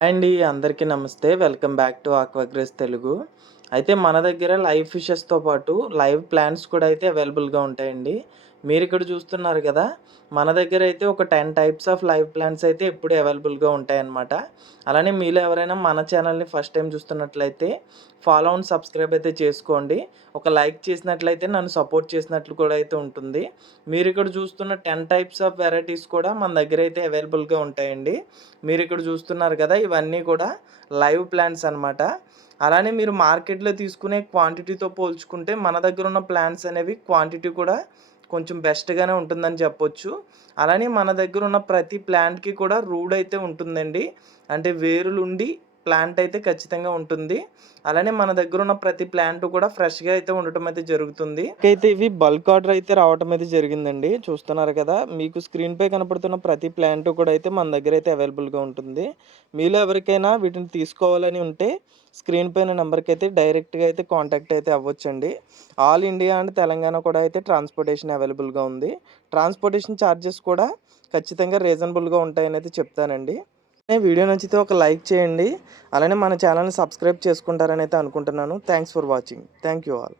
Hi అండి. అందరికీ నమస్తే. Welcome back to Aquagrace Telugu. అయితే మన దగ్గర లైవ్ ఫిషెస్‌తో పాటు లైవ్ ప్లాంట్స్ కూడా అయితే అవైలబుల్‌గా ఉంటాయండి. మీరిక్కడ చూస్తున్నారు కదా! మన దగ్గర అయితే ఒక 10 టైప్స్ ఆఫ్ లైవ్ ప్లాంట్స్ అయితే ఎప్పుడూ అవైలబుల్‌గా ఉంటాయన్నమాట. అలానే మీలో ఎవరైనా మన ఛానల్‌ని ఫస్ట్ టైమ్ చూస్తున్నట్లయితే ఫాలో అండ్ సబ్స్క్రైబ్ అయితే చేసుకోండి. ఒక లైక్ చేసినట్లయితే నన్ను సపోర్ట్ చేసినట్లు కూడా అయితే ఉంటుంది. మీరిక్కడ చూస్తున్న 10 టైప్స్ ఆఫ్ వెరైటీస్ కూడా మన దగ్గర అయితే అవైలబుల్‌గా ఉంటాయండి. మీరిక్కడ చూస్తున్నారు కదా! ఇవన్నీ కూడా లైవ్ ప్లాంట్స్ అనమాట. అలానే మీరు మార్కెట్‌లో తీసుకునే క్వాంటిటీతో పోల్చుకుంటే మన దగ్గరున్న ప్లాంట్స్ అనేవి క్వాంటిటీ కూడా కొంచెం బెస్ట్‌గానే ఉంటుందని చెప్పొచ్చు. అలానే మన దగ్గరున్న ప్రతి ప్లాంట్‌కి కూడా రూట్ అయితే ఉంటుందండి. అంటే వేరులుండి ప్లాంట్ అయితే ఖచ్చితంగా ఉంటుంది. అలానే మన దగ్గరున్న ప్రతి ప్లాంట్ కూడా ఫ్రెష్‌గా అయితే ఉండటం అయితే జరుగుతుంది. నాకైతే ఇవి బల్క్ ఆర్డర్ అయితే రావటం అయితే జరిగిందండి. చూస్తున్నారు కదా! మీకు స్క్రీన్‌పై కనపడుతున్న ప్రతి ప్లాంట్ కూడా అయితే మన దగ్గర అయితే అవైలబుల్‌గా ఉంటుంది. మీలో ఎవరికైనా వీటిని తీసుకోవాలని ఉంటే స్క్రీన్ పైన నంబర్‌కి అయితే డైరెక్ట్‌గా అయితే కాంటాక్ట్ అయితే అవ్వొచ్చండి. ఆల్ ఇండియా అండ్ తెలంగాణ కూడా అయితే ట్రాన్స్‌పోర్టేషన్ అవైలబుల్‌గా ఉంది. ట్రాన్స్‌పోర్టేషన్ చార్జెస్ కూడా ఖచ్చితంగా రీజనబుల్‌గా ఉంటాయని అయితే చెప్తానండి. వీడియో నచ్చితే ఒక లైక్ చేయండి. అలానే మన ఛానల్‌ని సబ్స్క్రైబ్ చేసుకుంటారని అయితే అనుకుంటున్నాను. Thanks for watching. Thank you all.